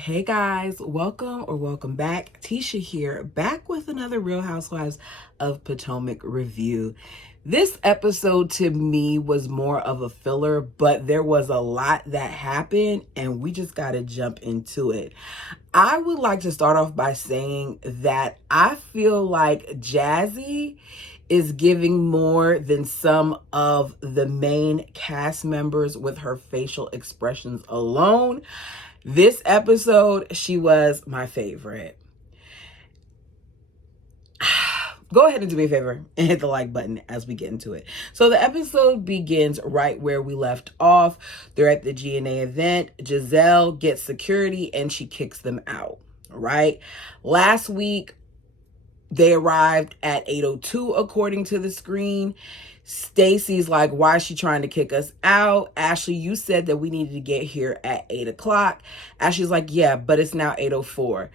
Hey guys, welcome back. Tisha here, back with another Real Housewives of Potomac review. This episode to me was more of a filler, but there was a lot that happened and we just got to jump into it. I would like to start off by saying that I feel like Jazzy is giving more than some of the main cast members with her facial expressions alone. This episode, she was my favorite. Go ahead and do me a favor and hit the like button as we get into it. So the episode begins right where we left off. They're at the GNA event. Giselle gets security and she kicks them out, right? Last week, they arrived at 8:02 according to the screen. Stacy's like, why is she trying to kick us out? Ashley, you said that we needed to get here at 8 o'clock. Ashley's like, yeah, but it's now 8:04.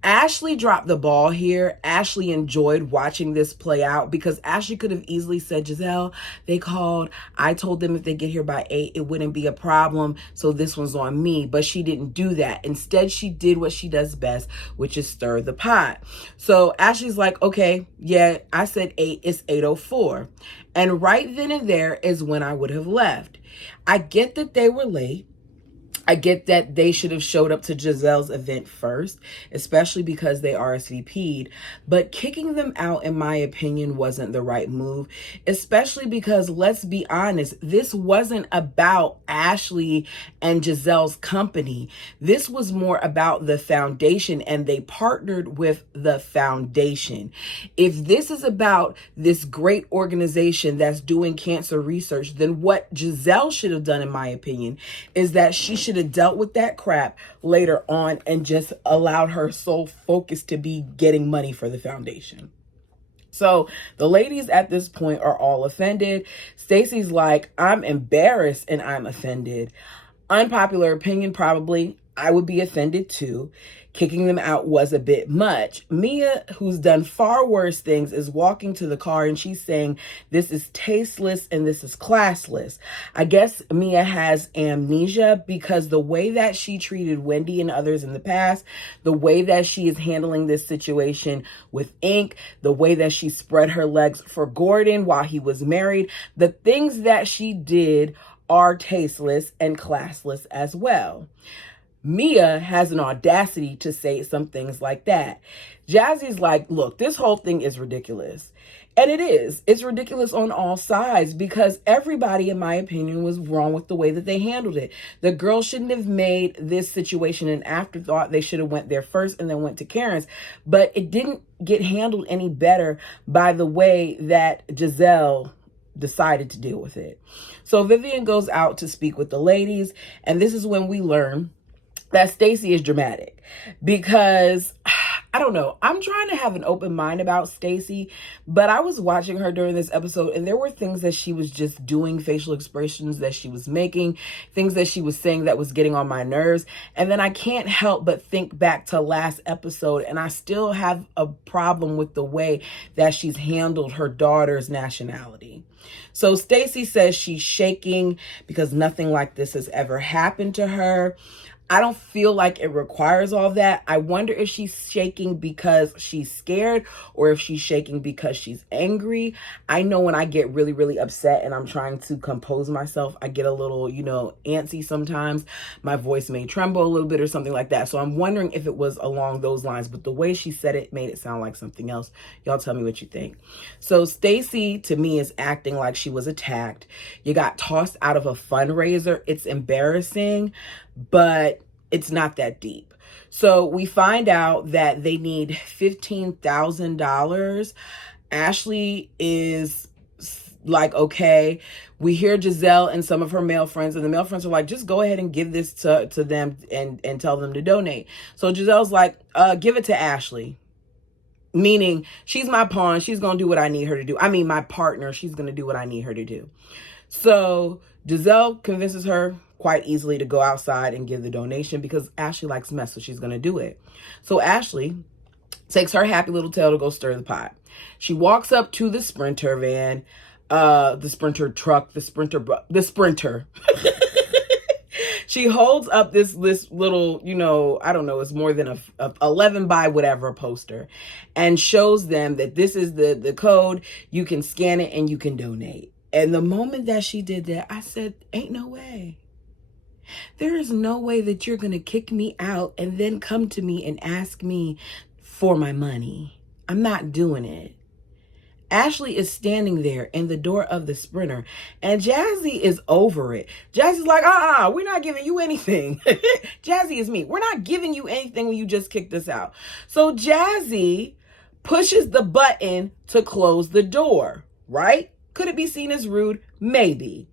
Ashley dropped the ball here. Ashley enjoyed watching this play out because Ashley could have easily said, Giselle, they called. I told them if they get here by 8, it wouldn't be a problem. So this one's on me. But she didn't do that. Instead, she did what she does best, which is stir the pot. So Ashley's like, okay, yeah, I said 8. It's 8:04. And right then and there is when I would have left. I get that they were late. I get that they should have showed up to Giselle's event first, especially because they RSVP'd, but kicking them out, in my opinion, wasn't the right move, especially because, let's be honest, this wasn't about Ashley and Giselle's company. This was more about the foundation, and they partnered with the foundation. If this is about this great organization that's doing cancer research, then what Giselle should have done, in my opinion, is that she should have dealt with that crap later on and just allowed her sole focus to be getting money for the foundation. So the ladies at this point are all offended. Stacy's like, I'm embarrassed and I'm offended. Unpopular opinion, probably. I would be offended too. Kicking them out was a bit much. Mia, who's done far worse things, is walking to the car and she's saying, this is tasteless and this is classless. I guess Mia has amnesia because the way that she treated Wendy and others in the past, the way that she is handling this situation with Ink, the way that she spread her legs for Gordon while he was married, the things that she did are tasteless and classless as well. Mia has an audacity to say some things like that. Jazzy's like, look, this whole thing is ridiculous. And it is. It's ridiculous on all sides because everybody, in my opinion, was wrong with the way that they handled it. The girls shouldn't have made this situation an afterthought. They should have went there first and then went to Karen's. But it didn't get handled any better by the way that Giselle decided to deal with it. So Vivian goes out to speak with the ladies. And this is when we learn that Stacey is dramatic because I don't know. I'm trying to have an open mind about Stacey, but I was watching her during this episode and there were things that she was just doing, facial expressions that she was making, things that she was saying that was getting on my nerves. And then I can't help but think back to last episode and I still have a problem with the way that she's handled her daughter's nationality. So Stacey says she's shaking because nothing like this has ever happened to her. I don't feel like it requires all that. I wonder if she's shaking because she's scared or if she's shaking because she's angry. I know when I get really, really upset and I'm trying to compose myself, I get a little, antsy sometimes. My voice may tremble a little bit or something like that. So I'm wondering if it was along those lines. But the way she said it made it sound like something else. Y'all tell me what you think. So Stacey, to me, is acting like she was attacked. You got tossed out of a fundraiser. It's embarrassing, but it's not that deep. So we find out that they need $15,000. Ashley is like, okay. We hear Giselle and some of her male friends, and the male friends are like, just go ahead and give this to them and tell them to donate. So Giselle's like, give it to Ashley. Meaning she's my pawn. She's going to do what I need her to do. I mean, my partner. She's going to do what I need her to do. So Giselle convinces her quite easily to go outside and give the donation because Ashley likes mess, so she's going to do it. So Ashley takes her happy little tail to go stir the pot. She walks up to the Sprinter van, the Sprinter truck, the Sprinter. She holds up this little, I don't know, it's more than a 11 by whatever poster, and shows them that this is the code. You can scan it and you can donate. And the moment that she did that, I said, ain't no way. There is no way that you're going to kick me out and then come to me and ask me for my money. I'm not doing it. Ashley is standing there in the door of the Sprinter, and Jazzy is over it. Jazzy's like, we're not giving you anything. Jazzy is me. We're not giving you anything when you just kicked us out. So Jazzy pushes the button to close the door, right? Could it be seen as rude? Maybe.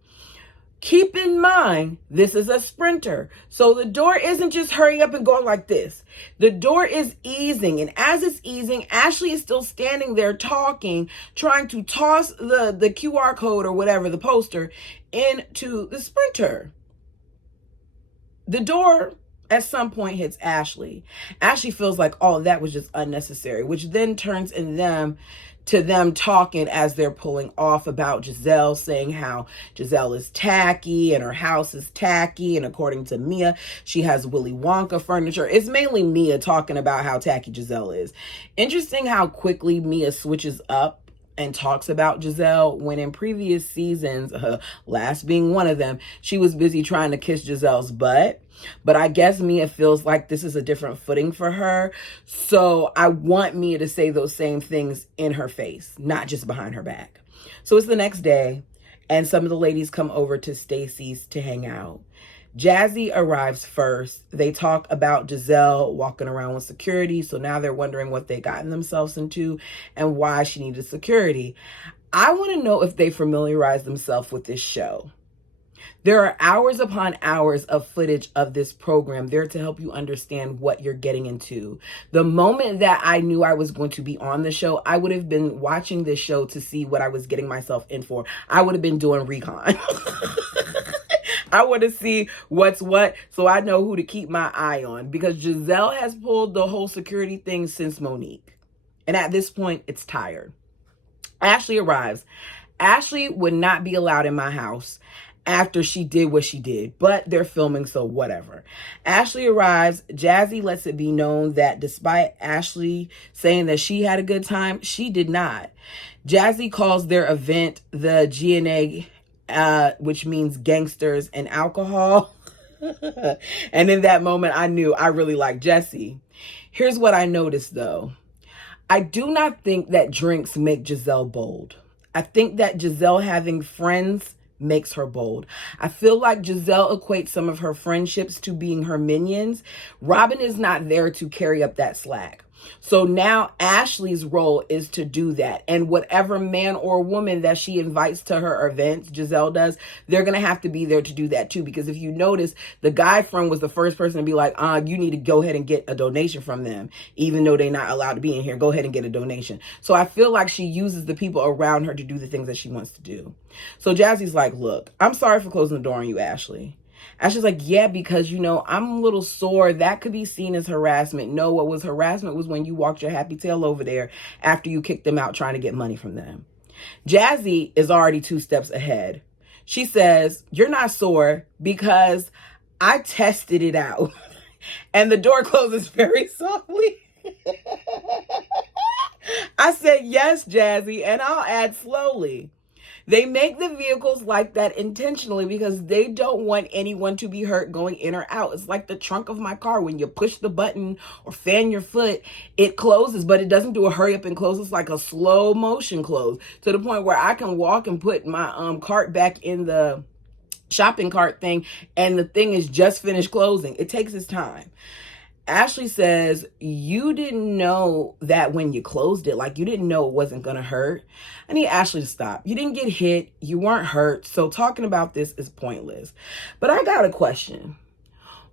Keep in mind, this is a Sprinter. So the door isn't just hurrying up and going like this. The door is easing. And as it's easing, Ashley is still standing there talking, trying to toss the QR code or whatever, the poster, into the Sprinter. The door at some point hits Ashley. Ashley feels like all of that was just unnecessary, which then turns to them talking as they're pulling off about Giselle, saying how Giselle is tacky and her house is tacky. And according to Mia, she has Willy Wonka furniture. It's mainly Mia talking about how tacky Giselle is. Interesting how quickly Mia switches up and talks about Giselle, when in previous seasons, last being one of them, she was busy trying to kiss Giselle's butt. But I guess Mia feels like this is a different footing for her. So I want Mia to say those same things in her face, not just behind her back. So it's the next day, and some of the ladies come over to Stacy's to hang out. Jazzy arrives first. They talk about Giselle walking around with security. So now they're wondering what they gotten themselves into and why she needed security. I want to know if they familiarize themselves with this show. There are hours upon hours of footage of this program there to help you understand what you're getting into. The moment that I knew I was going to be on the show, I would have been watching this show to see what I was getting myself in for. I would have been doing recon. I want to see what's what, so I know who to keep my eye on, because Giselle has pulled the whole security thing since Monique. And at this point, it's tired. Ashley arrives. Ashley would not be allowed in my house after she did what she did, but they're filming, so whatever. Ashley arrives. Jazzy lets it be known that despite Ashley saying that she had a good time, she did not. Jazzy calls their event the GNA, which means gangsters and alcohol. And in that moment, I knew I really liked Jessie. Here's what I noticed, though. I do not think that drinks make Giselle bold. I think that Giselle having friends makes her bold. I feel like Giselle equates some of her friendships to being her minions. Robin is not there to carry up that slack. So now Ashley's role is to do that. And whatever man or woman that she invites to her events, Giselle does, they're going to have to be there to do that too. Because if you notice, the guy friend was the first person to be like, you need to go ahead and get a donation from them. Even though they're not allowed to be in here, go ahead and get a donation. So I feel like she uses the people around her to do the things that she wants to do. So Jazzy's like, look, I'm sorry for closing the door on you, Ashley. Ashley's like, yeah, because, I'm a little sore. That could be seen as harassment. No, what was harassment was when you walked your happy tail over there after you kicked them out trying to get money from them. Jazzy is already 2 steps ahead. She says, you're not sore because I tested it out. And the door closes very softly. I said, yes, Jazzy, and I'll add slowly. They make the vehicles like that intentionally because they don't want anyone to be hurt going in or out. It's like the trunk of my car. When you push the button or fan your foot, it closes, but it doesn't do a hurry up and close. It's like a slow motion close, to the point where I can walk and put my cart back in the shopping cart thing, and the thing is just finished closing. It takes its time. Ashley says, you didn't know that when you closed it, like you didn't know it wasn't going to hurt. I need Ashley to stop. You didn't get hit. You weren't hurt. So talking about this is pointless. But I got a question.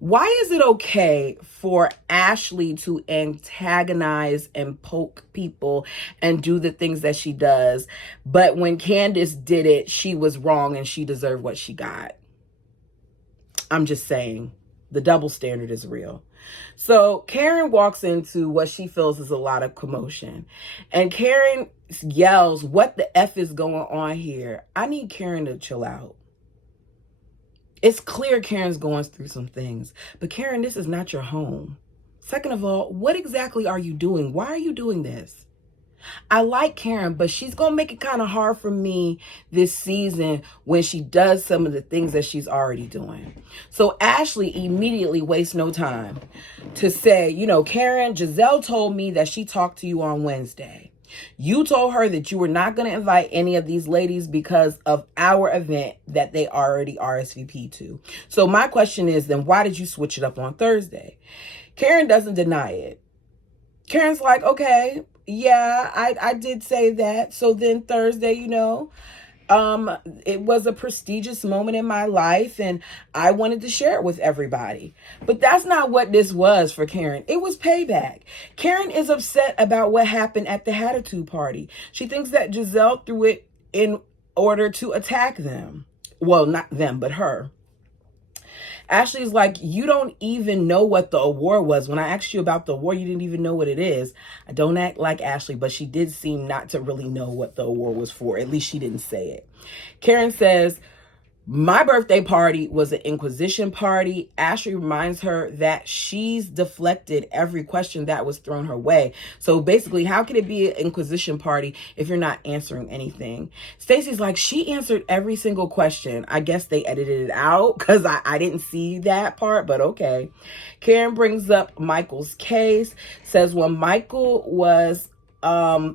Why is it okay for Ashley to antagonize and poke people and do the things that she does, but when Candace did it, she was wrong and she deserved what she got? I'm just saying, the double standard is real. So Karen walks into what she feels is a lot of commotion. And Karen yells, what the F is going on here? I need Karen to chill out. It's clear Karen's going through some things. But Karen, this is not your home. Second of all, what exactly are you doing? Why are you doing this? I like Karen, but she's going to make it kind of hard for me this season when she does some of the things that she's already doing. So Ashley immediately wastes no time to say, you know, Karen, Giselle told me that she talked to you on Wednesday. You told her that you were not going to invite any of these ladies because of our event that they already RSVP to. So my question is, then why did you switch it up on Thursday? Karen doesn't deny it. Karen's like, okay, yeah, I did say that. So then Thursday, you know, it was a prestigious moment in my life and I wanted to share it with everybody. But that's not what this was for Karen. It was payback. Karen is upset about what happened at the Hatitude party. She thinks that Giselle threw it in order to attack them. Well, not them, but her. Ashley's like, you don't even know what the award was. When I asked you about the award, you didn't even know what it is. I don't act like Ashley, but she did seem not to really know what the award was for. At least she didn't say it. Karen says, my birthday party was an Inquisition party. Ashley reminds her that she's deflected every question that was thrown her way. So basically, how can it be an Inquisition party if you're not answering anything? Stacey's like, she answered every single question. I guess they edited it out because I didn't see that part, but okay. Karen brings up Michael's case, says when Michael was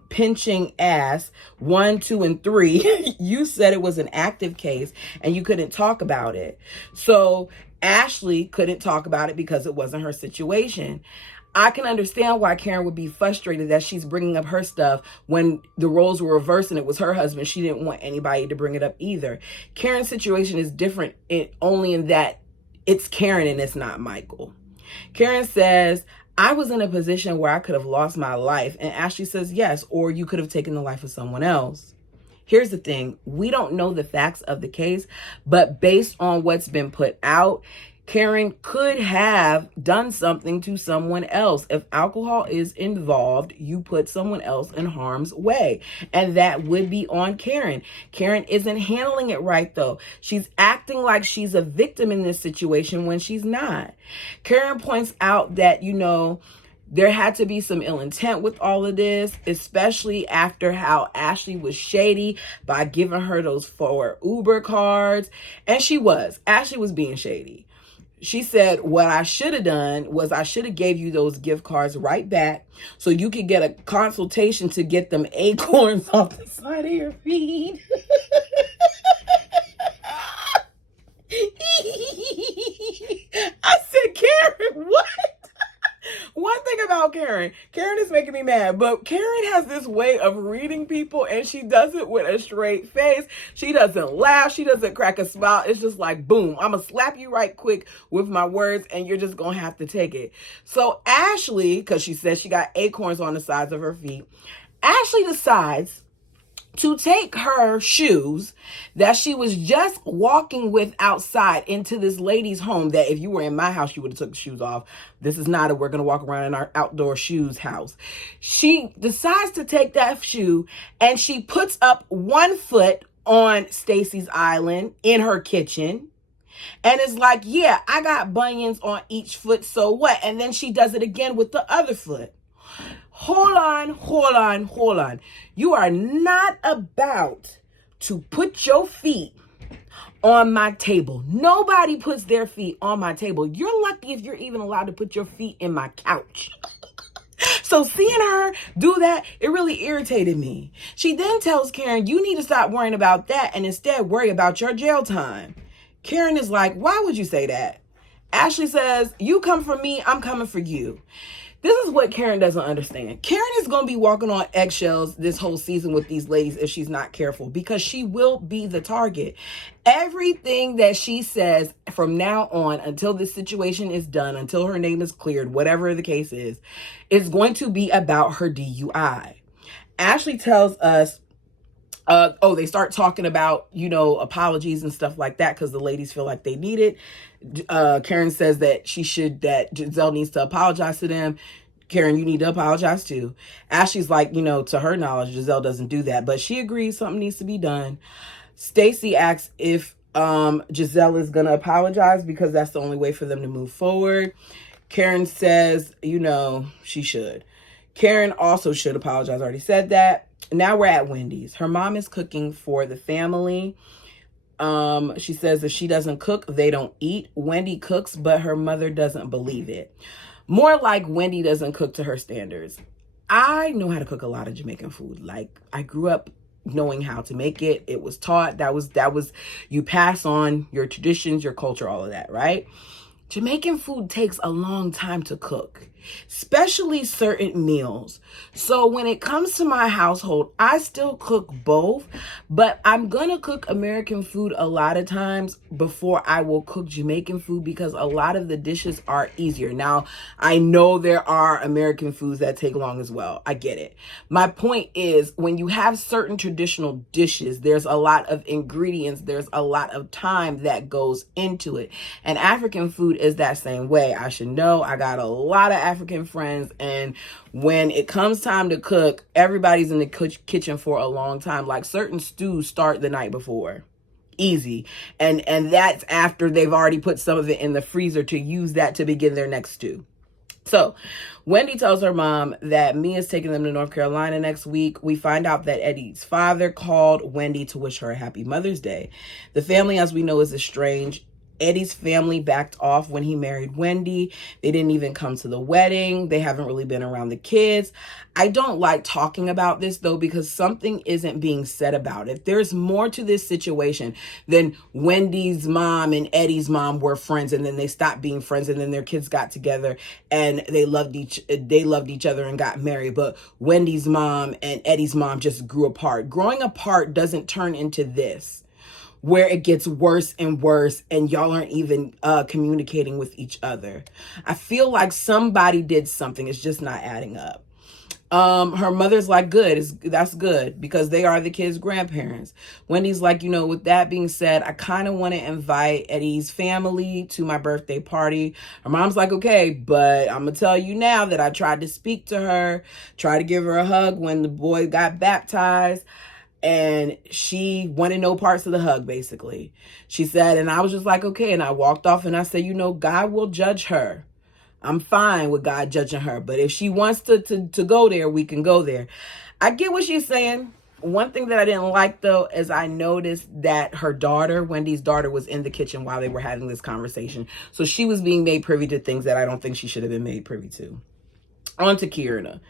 pinching ass 1, 2, and 3, you said it was an active case and you couldn't talk about it. So Ashley couldn't talk about it because it wasn't her situation. I can understand why Karen would be frustrated that she's bringing up her stuff when the roles were reversed and it was her husband. She didn't want anybody to bring it up either. Karen's situation is different only in that it's Karen and it's not Michael. Karen says, I was in a position where I could have lost my life. And Ashley says, yes, or you could have taken the life of someone else. Here's the thing. We don't know the facts of the case, but based on what's been put out, Karen could have done something to someone else. If alcohol is involved, you put someone else in harm's way. And that would be on Karen. Karen isn't handling it right, though. She's acting like she's a victim in this situation when she's not. Karen points out that, you know, there had to be some ill intent with all of this, especially after how Ashley was shady by giving her those 4 Uber cards. And Ashley was being shady. She said, what I should have done was I should have gave you those gift cards right back so you could get a consultation to get them acorns off the side of your feet. I said, Karen, what? One thing about Karen is making me mad, but Karen has this way of reading people and she does it with a straight face. She doesn't laugh. She doesn't crack a smile. It's just like, boom, I'm going to slap you right quick with my words and you're just going to have to take it. So Ashley, because she says she got acorns on the sides of her feet, Ashley decides to take her shoes that she was just walking with outside into this lady's home that if you were in my house, you would have took the shoes off. This is not we're going to walk around in our outdoor shoes house. She decides to take that shoe and she puts up one foot on Stacey's island in her kitchen. And it's like, yeah, I got bunions on each foot, so what? And then she does it again with the other foot. Hold on. You are not about to put your feet on my table. Nobody puts their feet on my table. You're lucky if you're even allowed to put your feet in my couch. So seeing her do that, it really irritated me. She then tells Karen, you need to stop worrying about that and instead worry about your jail time. Karen is like, why would you say that? Ashley says, you come for me, I'm coming for you. This is what Karen doesn't understand. Karen is going to be walking on eggshells this whole season with these ladies if she's not careful because she will be the target. Everything that she says from now on until this situation is done, until her name is cleared, whatever the case is going to be about her DUI. Ashley tells us, they start talking about, apologies and stuff like that because the ladies feel like they need it. Karen says that Giselle needs to apologize to them. Karen, you need to apologize too. Ashley's like, to her knowledge, Giselle doesn't do that, but she agrees something needs to be done. Stacey asks if Giselle is going to apologize because that's the only way for them to move forward. Karen says, she should. Karen also should apologize. I already said that. Now we're at Wendy's. Her mom is cooking for the family. She says if she doesn't cook, they don't eat. Wendy cooks, but her mother doesn't believe it. More like Wendy doesn't cook to her standards. I know how to cook a lot of Jamaican food. Like, I grew up knowing how to make it. It was taught. That was you pass on your traditions, your culture, all of that, right? Jamaican food takes a long time to cook, especially certain meals. So when it comes to my household, I still cook both, but I'm going to cook American food a lot of times before I will cook Jamaican food because a lot of the dishes are easier. Now, I know there are American foods that take long as well. I get it. My point is, when you have certain traditional dishes, there's a lot of ingredients, there's a lot of time that goes into it. And African food is that same way. I should know. I got a lot of African friends, and when it comes time to cook, everybody's in the kitchen for a long time. Like, certain stews start the night before. Easy. And that's after they've already put some of it in the freezer to use that to begin their next stew. So Wendy tells her mom that Mia's taking them to North Carolina next week. We find out that Eddie's father called Wendy to wish her a happy Mother's Day. The family, as we know, is estranged. Eddie's family backed off when he married Wendy. They didn't even come to the wedding. They haven't really been around the kids. I don't like talking about this, though, because something isn't being said about it. There's more to this situation than Wendy's mom and Eddie's mom were friends, and then they stopped being friends, and then their kids got together and they loved each other and got married. But Wendy's mom and Eddie's mom just grew apart. Growing apart doesn't turn into this, where it gets worse and worse and y'all aren't even communicating with each other. I feel like somebody did something. It's just not adding up. Her mother's like, that's good, because they are the kids' grandparents. Wendy's like, with that being said, I kind of want to invite Eddie's family to my birthday party. Her mom's like, okay, but I'm going to tell you now that I tried to speak to her, try to give her a hug when the boy got baptized, and she wanted no parts of the hug, basically. She said, and I was just like, okay. And I walked off and I said, God will judge her. I'm fine with God judging her. But if she wants to go there, we can go there. I get what she's saying. One thing that I didn't like, though, is I noticed that her daughter, Wendy's daughter, was in the kitchen while they were having this conversation. So she was being made privy to things that I don't think she should have been made privy to. On to Kierna.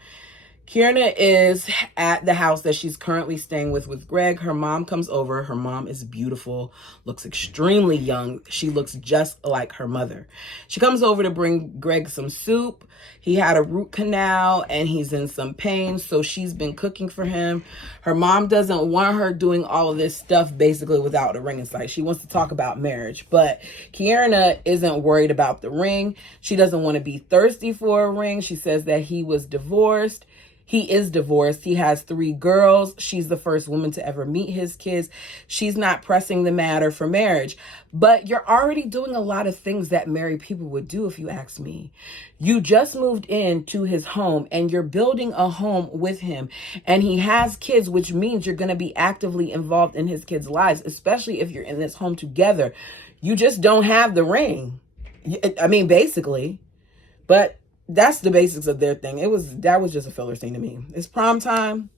Kierna is at the house that she's currently staying with Greg. Her mom comes over. Her mom is beautiful, looks extremely young. She looks just like her mother. She comes over to bring Greg some soup. He had a root canal and he's in some pain, so she's been cooking for him. Her mom doesn't want her doing all of this stuff basically without a ring in sight. She wants to talk about marriage, but Kierna isn't worried about the ring. She doesn't want to be thirsty for a ring. She says that he was divorced. He is divorced. He has 3 girls. She's the first woman to ever meet his kids. She's not pressing the matter for marriage. But you're already doing a lot of things that married people would do, if you ask me. You just moved into his home and you're building a home with him. And he has kids, which means you're going to be actively involved in his kids' lives, especially if you're in this home together. You just don't have the ring. I mean, basically. But that's the basics of their thing. That was just a filler scene to me. It's prom time.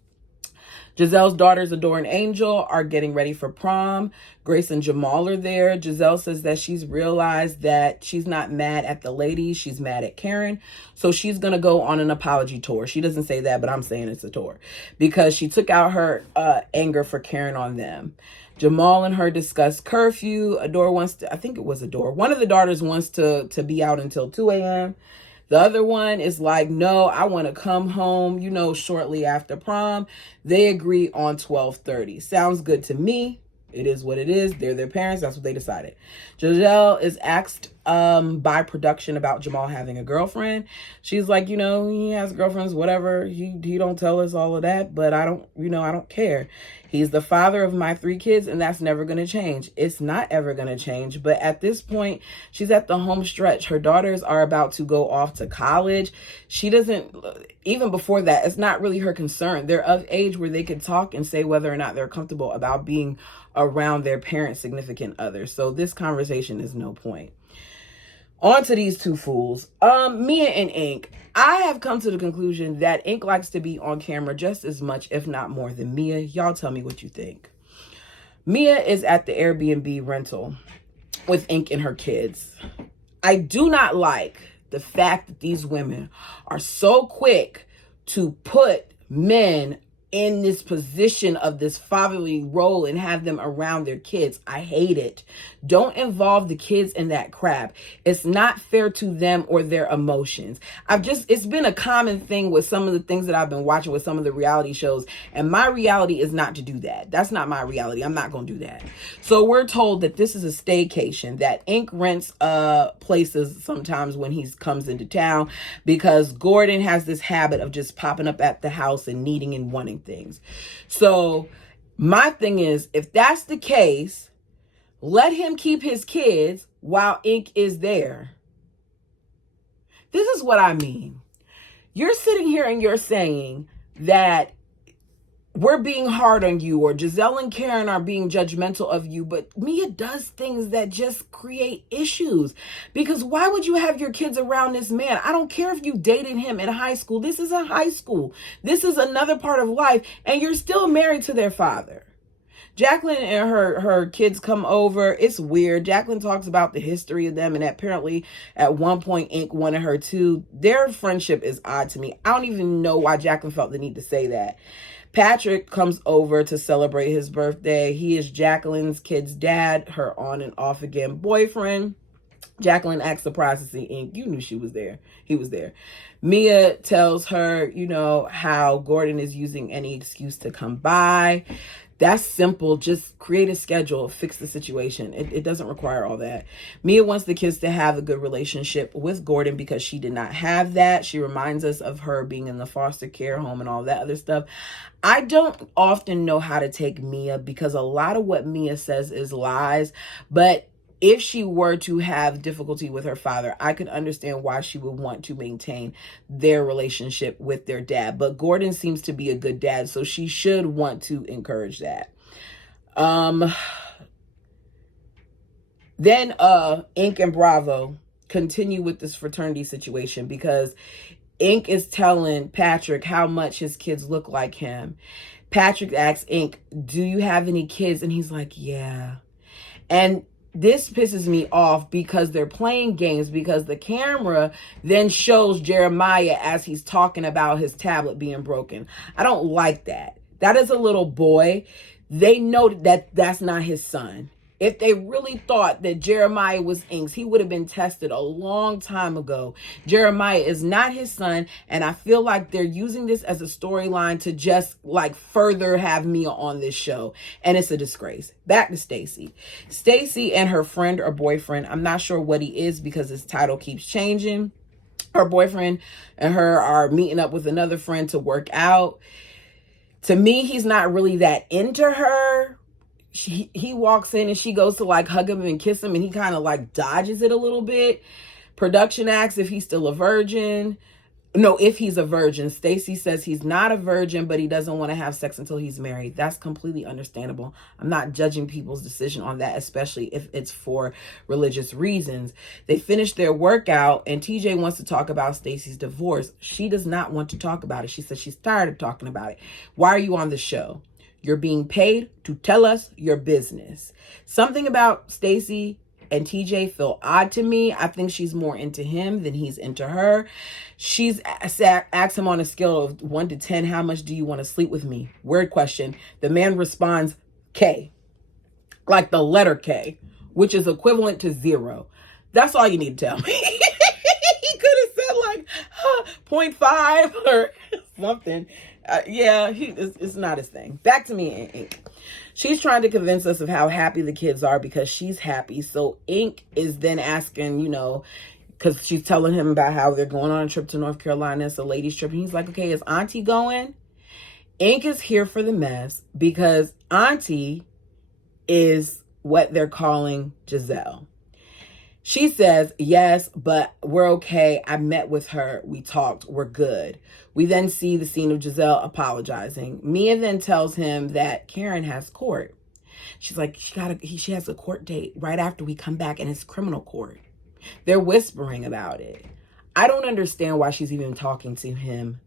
Giselle's daughters, Adore and Angel, are getting ready for prom. Grace and Jamal are there. Giselle says that she's realized that she's not mad at the ladies. She's mad at Karen. So she's going to go on an apology tour. She doesn't say that, but I'm saying it's a tour. Because she took out her anger for Karen on them. Jamal and her discuss curfew. Adore wants to, I think it was Adore. One of the daughters wants to be out until 2 a.m. The other one is like, no, I want to come home, shortly after prom. They agree on 12:30. Sounds good to me. It is what it is. They're their parents. That's what they decided. Giselle is asked by production about Jamal having a girlfriend. She's like, he has girlfriends, whatever. He don't tell us all of that, but I don't care. He's the father of my 3 kids, and that's never going to change. It's not ever going to change. But at this point, she's at the home stretch. Her daughters are about to go off to college. She doesn't, even before that, it's not really her concern. They're of age where they could talk and say whether or not they're comfortable about being around their parent significant other. So this conversation is no point. On to these two fools. Mia and Ink. I have come to the conclusion that Ink likes to be on camera just as much, if not more, than Mia. Y'all tell me what you think. Mia is at the Airbnb rental with Ink and her kids. I do not like the fact that these women are so quick to put men in this position of this fatherly role and have them around their kids. I hate it. Don't involve the kids in that crap. It's not fair to them or their emotions. It's been a common thing with some of the things that I've been watching with some of the reality shows. And my reality is not to do that. That's not my reality. I'm not going to do that. So we're told that this is a staycation, that Ink rents places sometimes when he comes into town, because Gordon has this habit of just popping up at the house and needing and wanting things. So my thing is, if that's the case, let him keep his kids while Ink is there. This is what I mean. You're sitting here and you're saying that we're being hard on you, or Giselle and Karen are being judgmental of you, but Mia does things that just create issues. Because why would you have your kids around this man? I don't care if you dated him in high school. This isn't high school. This is another part of life, and you're still married to their father. Jacqueline and her kids come over. It's weird. Jacqueline talks about the history of them, and apparently at one point Ink wanted her too. Their friendship is odd to me. I don't even know why Jacqueline felt the need to say that. Patrick comes over to celebrate his birthday. He is Jacqueline's kid's dad, her on and off again boyfriend. Jacqueline acts surprised to see Ink. You knew she was there. He was there. Mia tells her, how Gordon is using any excuse to come by. That's simple. Just create a schedule, fix the situation. It doesn't require all that. Mia wants the kids to have a good relationship with Gordon because she did not have that. She reminds us of her being in the foster care home and all that other stuff. I don't often know how to take Mia because a lot of what Mia says is lies, but if she were to have difficulty with her father, I could understand why she would want to maintain their relationship with their dad. But Gordon seems to be a good dad, so she should want to encourage that. Then Ink and Bravo continue with this fraternity situation because Ink is telling Patrick how much his kids look like him. Patrick asks Ink, "Do you have any kids?" And he's like, "Yeah." And this pisses me off because they're playing games, because the camera then shows Jeremiah as he's talking about his tablet being broken. I don't like that. That is a little boy. They know that that's not his son. If they really thought that Jeremiah was Ink's, he would have been tested a long time ago. Jeremiah is not his son, and I feel like they're using this as a storyline to just further have Mia on this show, and it's a disgrace. Back to Stacy. Stacy and her friend or boyfriend, I'm not sure what he is because his title keeps changing. Her boyfriend and her are meeting up with another friend to work out. To me, he's not really that into her. He walks in and she goes to hug him and kiss him, and he kind of dodges it a little bit. Production asks if he's still a virgin. No, if he's a virgin. Stacy says he's not a virgin, but he doesn't want to have sex until he's married. That's completely understandable. I'm not judging people's decision on that, especially if it's for religious reasons. They finish their workout and TJ wants to talk about Stacy's divorce. She does not want to talk about it. She says she's tired of talking about it. Why are you on the show? You're being paid to tell us your business. Something about Stacy and TJ feel odd to me. I think she's more into him than he's into her. She's asked him on a scale of 1 to 10, how much do you want to sleep with me? Weird question. The man responds K, like the letter K, which is equivalent to 0. That's all you need to tell me. He could have said 0.5 or something. It's not his thing. Back to me and Ink. She's trying to convince us of how happy the kids are because she's happy. So Ink is then asking, because she's telling him about how they're going on a trip to North Carolina. It's a ladies' trip. And he's like, okay, is Auntie going? Ink is here for the mess because Auntie is what they're calling Giselle. She says, yes, but we're okay. I met with her. We talked. We're good. We then see the scene of Giselle apologizing. Mia then tells him that Karen has court. She's like, she has a court date right after we come back, and it's criminal court. They're whispering about it. I don't understand why she's even talking to him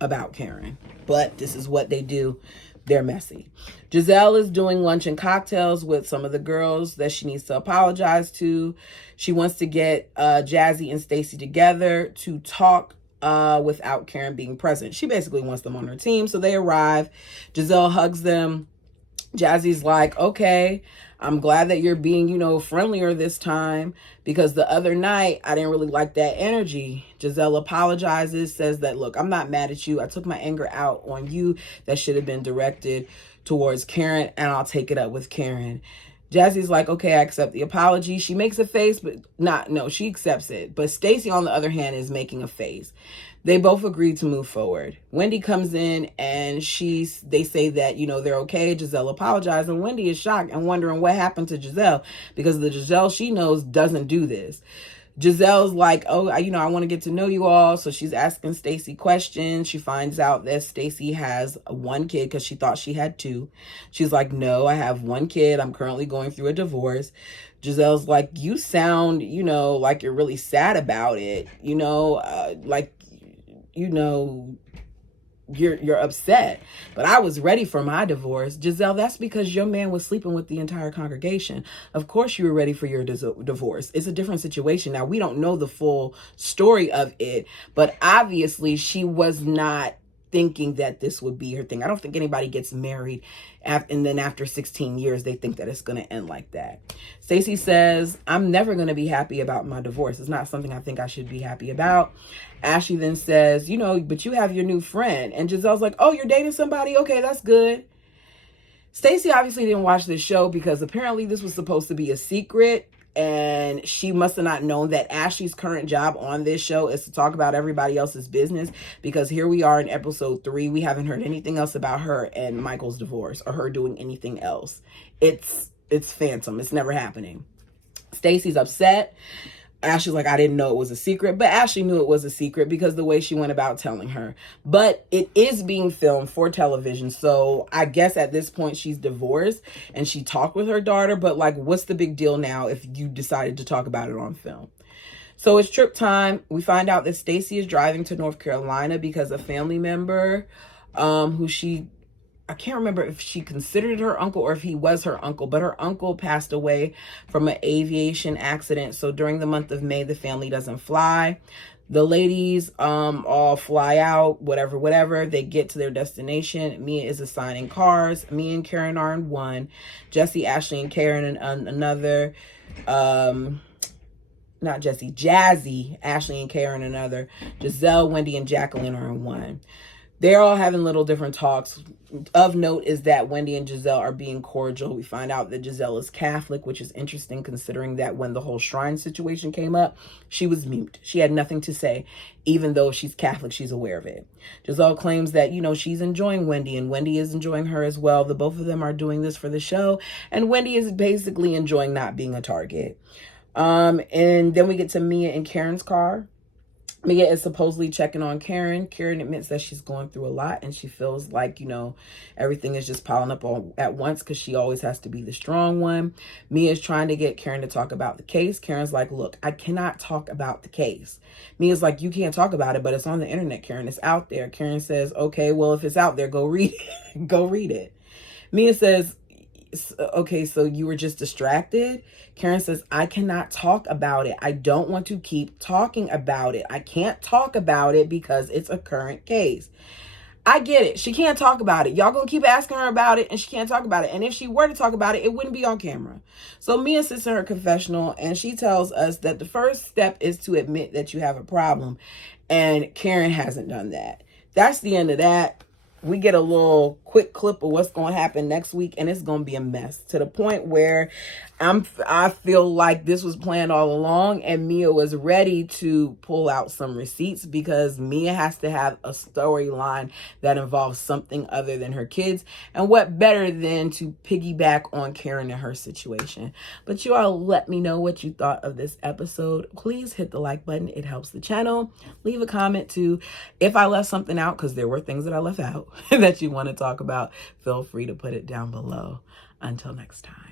about Karen, but this is what they do. They're messy. Giselle is doing lunch and cocktails with some of the girls that she needs to apologize to. She wants to get Jazzy and Stacey together to talk without Karen being present. She basically wants them on her team. So they arrive. Giselle hugs them. Jazzy's like, okay, I'm glad that you're being, friendlier this time, because the other night I didn't really like that energy. Giselle apologizes, says that, look, I'm not mad at you. I took my anger out on you. That should have been directed towards Karen, and I'll take it up with Karen. Jazzy's like, okay, I accept the apology. She makes a face, but she accepts it. But Stacey, on the other hand, is making a face. They both agree to move forward. Wendy comes in and they say that, they're okay. Giselle apologized, and Wendy is shocked and wondering what happened to Giselle, because the Giselle she knows doesn't do this. Giselle's like, oh, I want to get to know you all. So she's asking Stacey questions. She finds out that Stacey has one kid because she thought she had two. She's like, no, I have one kid. I'm currently going through a divorce. Giselle's like, you sound, like you're really sad about it. You're upset, but I was ready for my divorce. Giselle, that's because your man was sleeping with the entire congregation. Of course you were ready for your divorce. It's a different situation. Now, we don't know the full story of it, but obviously she was not thinking that this would be her thing. I don't think anybody gets married and then after 16 years, they think that it's going to end like that. Stacey says, I'm never going to be happy about my divorce. It's not something I think I should be happy about. Ashley then says, but you have your new friend. And Giselle's like, oh, you're dating somebody? Okay, that's good. Stacey obviously didn't watch this show because apparently this was supposed to be a secret. And she must have not known that Ashley's current job on this show is to talk about everybody else's business, because here we are in episode 3. We haven't heard anything else about her and Michael's divorce or her doing anything else. It's phantom. It's never happening. Stacey's upset. Ashley's like, I didn't know it was a secret, but Ashley knew it was a secret because the way she went about telling her. But it is being filmed for television, so I guess at this point she's divorced and she talked with her daughter, but like, what's the big deal now if you decided to talk about it on film? So it's trip time. We find out that Stacey is driving to North Carolina because a family member I can't remember if she considered her uncle or if he was her uncle, but her uncle passed away from an aviation accident. So during the month of May, the family doesn't fly. The ladies all fly out, whatever. They get to their destination. Mia is assigning cars. Mia and Karen are in one. Jesse, Ashley, and Karen in another. Not Jesse, Jazzy, Ashley, and Karen in another. Giselle, Wendy, and Jacqueline are in one. They're all having little different talks. Of note is that Wendy and Giselle are being cordial. We find out that Giselle is Catholic, which is interesting considering that when the whole shrine situation came up, she was mute. She had nothing to say. Even though she's Catholic, she's aware of it. Giselle claims that, she's enjoying Wendy and Wendy is enjoying her as well. The both of them are doing this for the show. And Wendy is basically enjoying not being a target. And then we get to Mia and Karen's car. Mia is supposedly checking on Karen. Karen admits that she's going through a lot and she feels like, everything is just piling up all at once because she always has to be the strong one. Mia is trying to get Karen to talk about the case. Karen's like, look, I cannot talk about the case. Mia's like, you can't talk about it, but it's on the internet, Karen. It's out there. Karen says, okay, well, if it's out there, go read it. Go read it. Mia says, okay, so you were just distracted? Karen says, I cannot talk about it. I don't want to keep talking about it. I can't talk about it because it's a current case. I get it. She can't talk about it. Y'all gonna keep asking her about it and she can't talk about it. And if she were to talk about it, it wouldn't be on camera. So Mia sits in her confessional and she tells us that the first step is to admit that you have a problem. And Karen hasn't done that. That's the end of that. We get a little quick clip of what's going to happen next week, and it's going to be a mess to the point where I feel like this was planned all along, and Mia was ready to pull out some receipts because Mia has to have a storyline that involves something other than her kids. And what better than to piggyback on Karen and her situation? But you all let me know what you thought of this episode. Please hit the like button. It helps the channel. Leave a comment too. If I left something out, because there were things that I left out that you want to talk about, feel free to put it down below. Until next time.